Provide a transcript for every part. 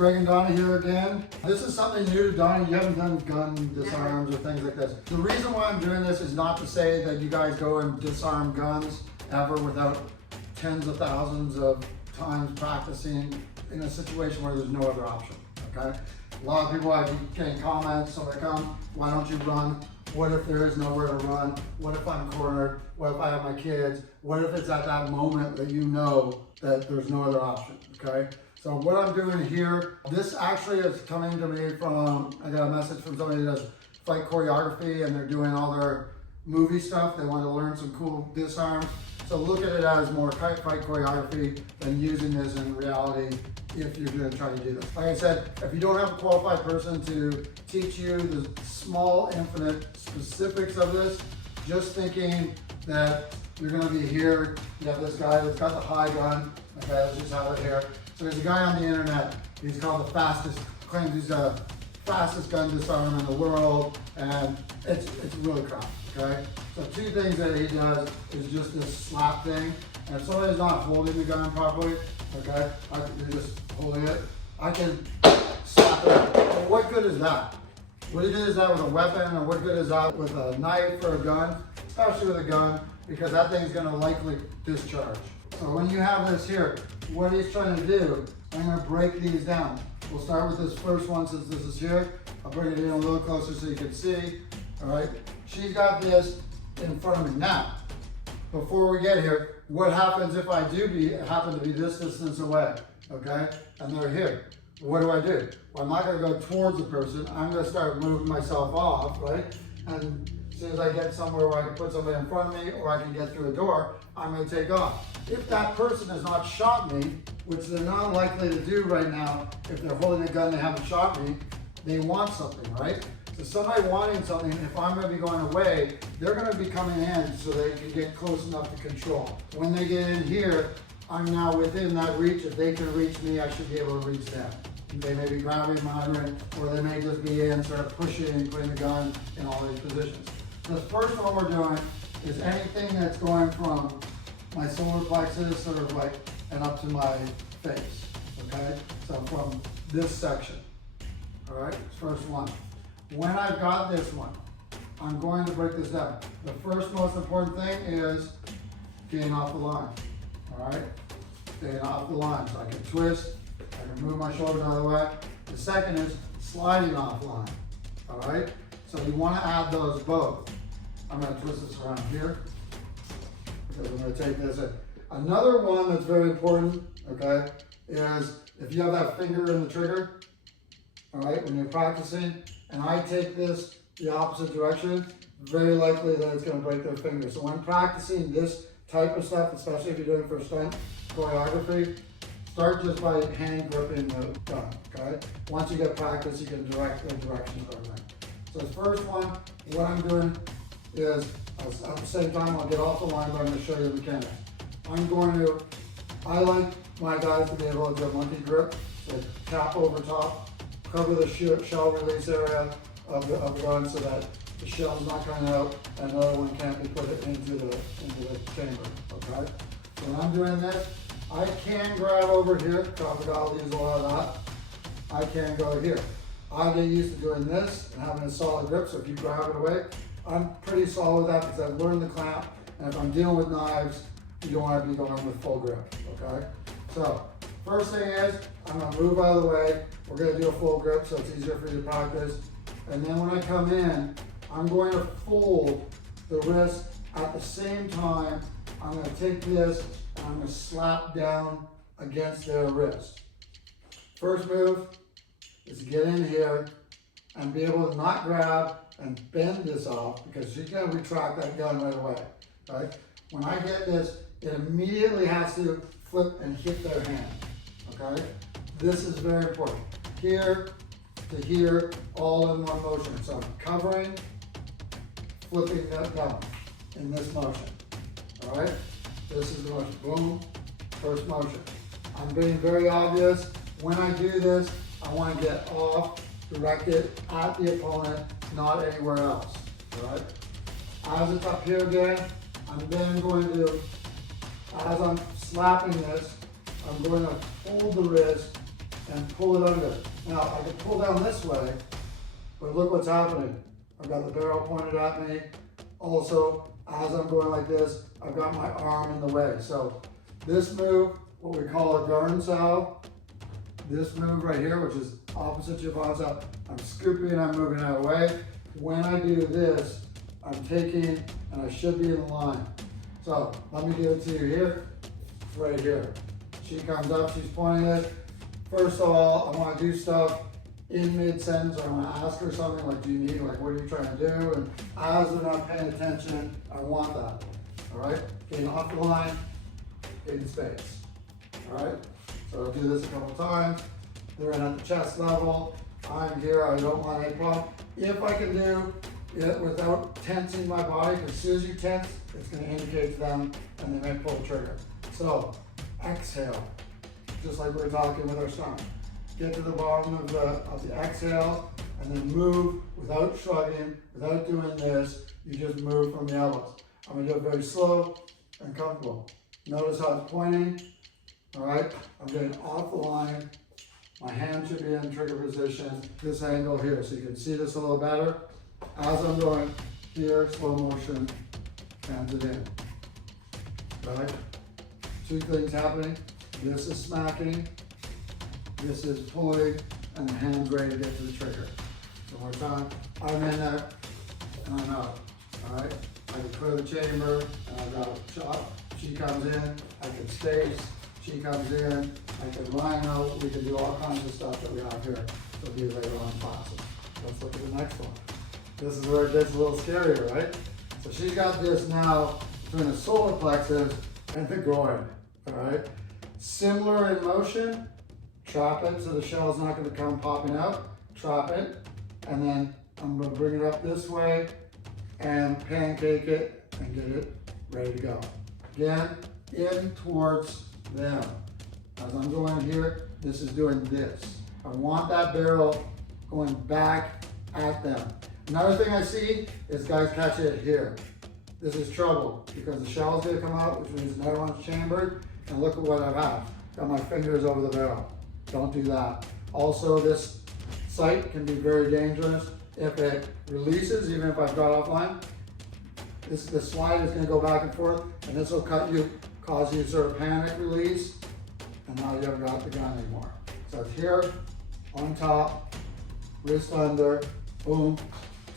Greg and Donnie here again. This is something new to Donnie. You haven't done gun disarms or things like this. The reason why I'm doing this is not to say that you guys go and disarm guns ever without tens of thousands of times practicing in a situation where there's no other option, okay? A lot of people have getting comments, so they come, why don't you run? What if there is nowhere to run? What if I'm cornered? What if I have my kids? What if it's at that moment that you know that there's no other option, okay? So what I'm doing here, this actually is coming to me from, I got a message from somebody that does Fight Choreography and they're doing all their movie stuff. They want to learn some cool disarms. So look at it as more Fight Choreography than using this in reality if you're going to try to do this. Like I said, if you don't have a qualified person to teach you the small, infinite specifics of this, just thinking that you're going to be here, you have this guy that's got the high gun, okay, let's just have it here. So there's a guy on the internet, he's called the fastest, claims he's the fastest gun disarmer in the world, and it's really crap, okay? So two things that he does is just this slap thing, and if somebody's not holding the gun properly, okay, you're just holding it, I can slap it. Well, what good is that? What good is that with a weapon, or what good is that with a knife or a gun? Especially with a gun, because that thing's gonna likely discharge. So when you have this here, what he's trying to do, I'm gonna break these down. We'll start with this first one since this is here. I'll bring it in a little closer so you can see, all right? She's got this in front of me. Now, before we get here, what happens if I happen to be this distance away, okay? And they're here. What do? Well, I'm not gonna go towards the person. I'm gonna start moving myself off, right? And as soon as I get somewhere where I can put somebody in front of me or I can get through a door, I'm gonna take off. If that person has not shot me, which they're not likely to do right now, if they're holding a gun, they haven't shot me, they want something, right? So somebody wanting something, if I'm gonna be going away, they're gonna be coming in so they can get close enough to control. When they get in here, I'm now within that reach. If they can reach me, I should be able to reach them. They may be grabbing my arm, or they may just be in, sort of pushing and putting the gun in all these positions. The first one we're doing is anything that's going from my solar plexus sort of like and up to my face, okay? So from this section, all right, first one. When I've got this one, I'm going to break this down. The first most important thing is getting off the line, all right? Staying off the line, so I can twist, I can move my shoulder another way. The second is sliding off line, all right? So you want to add those both. I'm going to twist this around here because I'm going to take this in. Another one that's very important, okay, is if you have that finger in the trigger, all right, when you're practicing, and I take this the opposite direction, very likely that it's going to break their finger. So when practicing this type of stuff, especially if you're doing it for stunt choreography, start just by hand gripping the gun, okay? Once you get practice, you can direct the direction of everything. So the first one, what I'm doing is, at the same time, I'll get off the line, but I'm going to show you the mechanics. I like my guys to be able to do a monkey grip, so tap over top, cover the shell release area of the gun so that the shell's not coming out and another one can't be put into the chamber, okay? So when I'm doing this, I can grab over here, I'll use a lot of that. I can go here. I get used to doing this and having a solid grip, so if you grab it away, I'm pretty solid with that because I've learned the clamp, and if I'm dealing with knives, you don't want to be going with full grip, okay? So, first thing is, I'm going to move out of the way. We're going to do a full grip so it's easier for you to practice. And then when I come in, I'm going to fold the wrist at the same time. I'm going to take this and I'm going to slap down against their wrist. First move is to get in here and be able to not grab and bend this off because you're going to retract that gun right away, right? When I get this, it immediately has to flip and hit their hand, okay? This is very important. Here to here, all in one motion. So I'm covering, flipping that gun in this motion, all right? This is the motion, boom, first motion. I'm being very obvious. When I do this, I want to get off, directed at the opponent, not anywhere else, all right? As it's up here again, I'm then going to, as I'm slapping this, I'm going to hold the wrist and pull it under. Now, I can pull down this way, but look what's happening. I've got the barrel pointed at me. Also, as I'm going like this, I've got my arm in the way. So this move, what we call a garden sow, this move right here, which is opposite to your bottom sow, I'm scooping and I'm moving out of the way. When I do this, I'm taking, and I should be in line. So let me give it to you here, right here. She comes up, she's pointing it. First of all, I want to do stuff in mid-sentence. I want to ask her something like, do you need, like, what are you trying to do? And as they're not paying attention, I want that. All right? Getting off the line, in space. All right? So I'll do this a couple times. They're in at the chest level. I'm here, I don't want any problem. If I can do it without tensing my body, because as soon as you tense, it's going to indicate to them and they may pull the trigger. So exhale, just like we were talking with our stomach. Get to the bottom of the exhale and then move without shrugging, without doing this. You just move from the elbows. I'm going to do it very slow and comfortable. Notice how it's pointing. All right, I'm getting off the line. My hand should be in trigger position, this angle here, so you can see this a little better. As I'm going here, slow motion, hands it in. Right? Two things happening. This is smacking, this is pulling, and the hand's ready to get to the trigger. One more time. I'm in there, and I'm out. All right? I can clear the chamber, and I've got a shot. She comes in, I can space. She comes in, I can line out, we can do all kinds of stuff that we have here. It'll be later on classes. Let's look at the next one. This is where it gets a little scarier, right? So she's got this now between the solar plexus and the groin, all right? Similar in motion, trap it so the shell's not gonna come popping out, trap it, and then I'm gonna bring it up this way and pancake it and get it ready to go. Again, in towards them. As I'm going here, this is doing this. I want that barrel going back at them. Another thing I see is guys catch it here. This is trouble because the shell's gonna come out, which means another one's chambered, and look at what I have. Got my fingers over the barrel. Don't do that. Also, this sight can be very dangerous. If it releases, even if I've got offline, the slide is gonna go back and forth, and this will cause you to sort of panic release, and now you haven't got the gun anymore. So it's here, on top, wrist under, boom,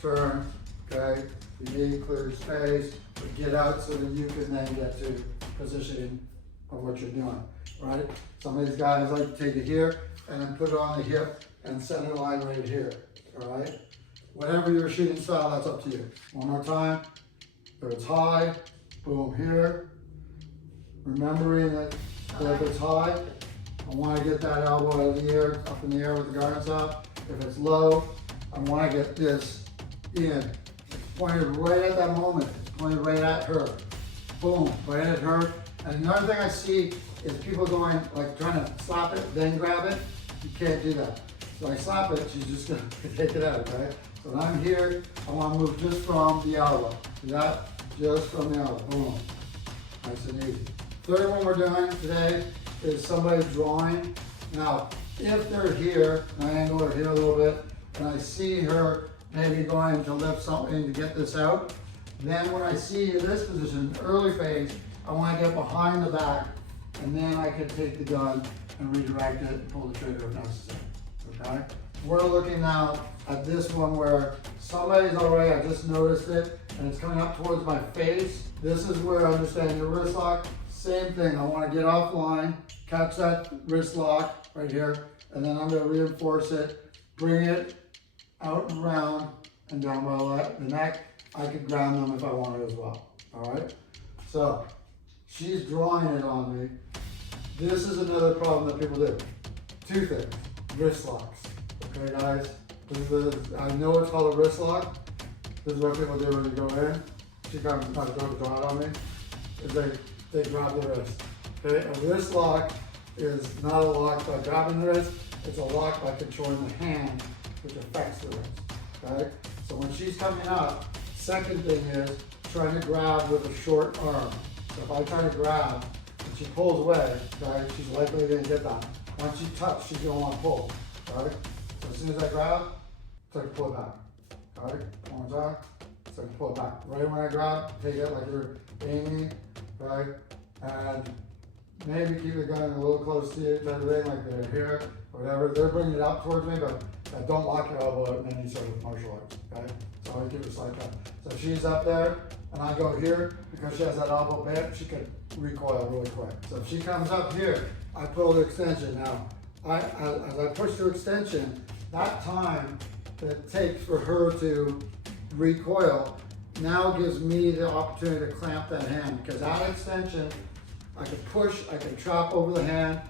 turn, okay? You need clear space, but get out so that you can then get to positioning of what you're doing, right? Some of these guys like to take it here and then put it on the hip and center line right here, all right? Whatever your shooting style, that's up to you. One more time, if it's high, boom here. Remembering that if it's high, I want to get that elbow out of the air, up in the air with the guards up. If it's low, I want to get this in. It's pointed right at that moment. It's pointed right at her. Boom, right at her. And another thing I see is people going, like trying to slap it, then grab it. You can't do that. So I slap it, she's just going to take it out, right? So when I'm here, I want to move just from the elbow. See that? Just from the elbow. Boom. Nice and easy. Third one we're doing today is somebody drawing. Now, if they're here, and I angle her here a little bit, and I see her maybe going to lift something to get this out, then when I see in this position, early phase, I want to get behind the back, and then I can take the gun and redirect it and pull the trigger if necessary, okay? We're looking now at this one where somebody's already, I just noticed it, and it's coming up towards my face. This is where I understand your wrist lock. Same thing, I want to get offline, catch that wrist lock right here, and then I'm going to reinforce it, bring it out and around and down by the neck. I could ground them if I wanted as well, all right? So, she's drawing it on me. This is another problem that people do. Two things, wrist locks, okay guys? I know it's called a wrist lock. This is what people do when you go in. She comes to draw it on me, is they grab the wrist. Okay, a wrist lock is not a lock by grabbing the wrist, it's a lock by controlling the hand, which affects the wrist. Okay? So when she's coming up, second thing is trying to grab with a short arm. So if I try to grab and she pulls away, okay, she's likely going to get that. Once you touch, she's gonna want to pull. Right? So as soon as I grab, start to pull it back. Right? One more time. Start to pull it back. Right when I grab, take it like you're aiming. Right? And maybe keep the gun a little close to you, type of thing, like they're here, whatever. They're bringing it up towards me, but don't lock your elbow out in any sort of martial arts. Okay? So I keep it like that. So she's up there, and I go here because she has that elbow bent. She can recoil really quick. So if she comes up here, I pull the extension. Now, as I push the extension, that time that it takes for her to recoil now gives me the opportunity to clamp that hand, because that extension, I can push, I can trap over the hand,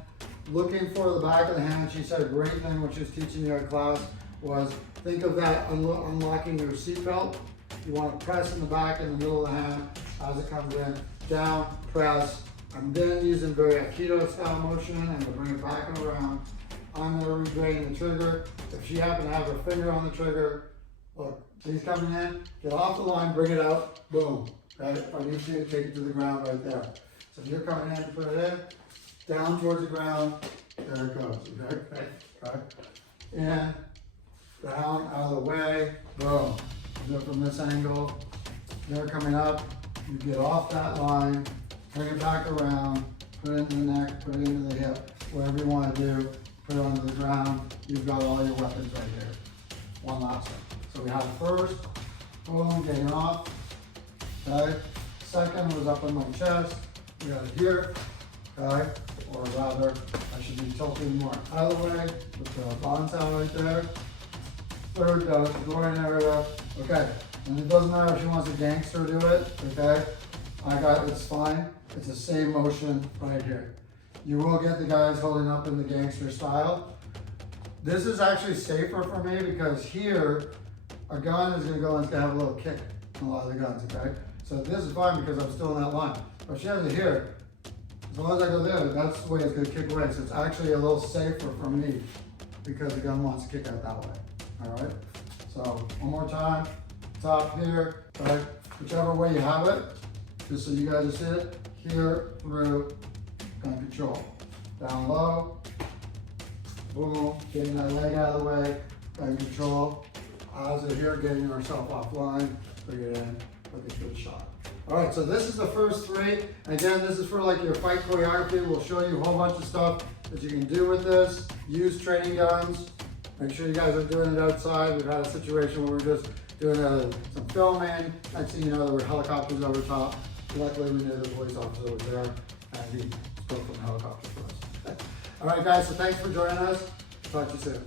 looking for the back of the hand. She said a great thing when she was teaching me our class was, think of that unlocking your seatbelt. You want to press in the back in the middle of the hand as it comes in, down, press. I'm then using very Aikido style motion. I'm going to bring it back and around. I'm going to regrain the trigger. If she happened to have her finger on the trigger, look, she's coming in, get off the line, bring it out, boom. Right? If I need you to take it to the ground right there. So if you're coming in to put it in, down towards the ground, there it goes. Okay? Right? In, down, out of the way, boom. Do it from this angle. They're coming up, you get off that line, bring it back around, put it into the neck, put it into the hip, whatever you want to do, put it onto the ground. You've got all your weapons right here. One last one. So we have first, boom, getting off. Okay. Second was up on my chest. We got it here. Okay. Or rather, I should be tilting more out of the way with the bounce out right there. Third goes the groin area. Okay. And it doesn't matter if she wants a gangster do it. Okay. I got it's fine. It's the same motion right here. You will get the guys holding up in the gangster style. This is actually safer for me because here, a gun is going to go and it's going to have a little kick in a lot of the guns, okay? So this is fine because I'm still in that line. But if she has it here, as long as I go there, that's the way it's going to kick away. So it's actually a little safer for me because the gun wants to kick out that way, all right? So one more time, top here, right? Whichever way you have it, just so you guys see it, here, through, gun control. Down low, boom, getting that leg out of the way, gun control. As we're here, getting ourselves offline, bring it in, look at good shot. All right, so this is the first three. Again, this is for like your fight choreography. We'll show you a whole bunch of stuff that you can do with this. Use training guns. Make sure you guys are doing it outside. We've had a situation where we're just doing some filming. Next thing you know, there were helicopters over top. Luckily, we knew the police officer was there, and he spoke from the helicopter for us. All right, guys, so thanks for joining us. Talk to you soon.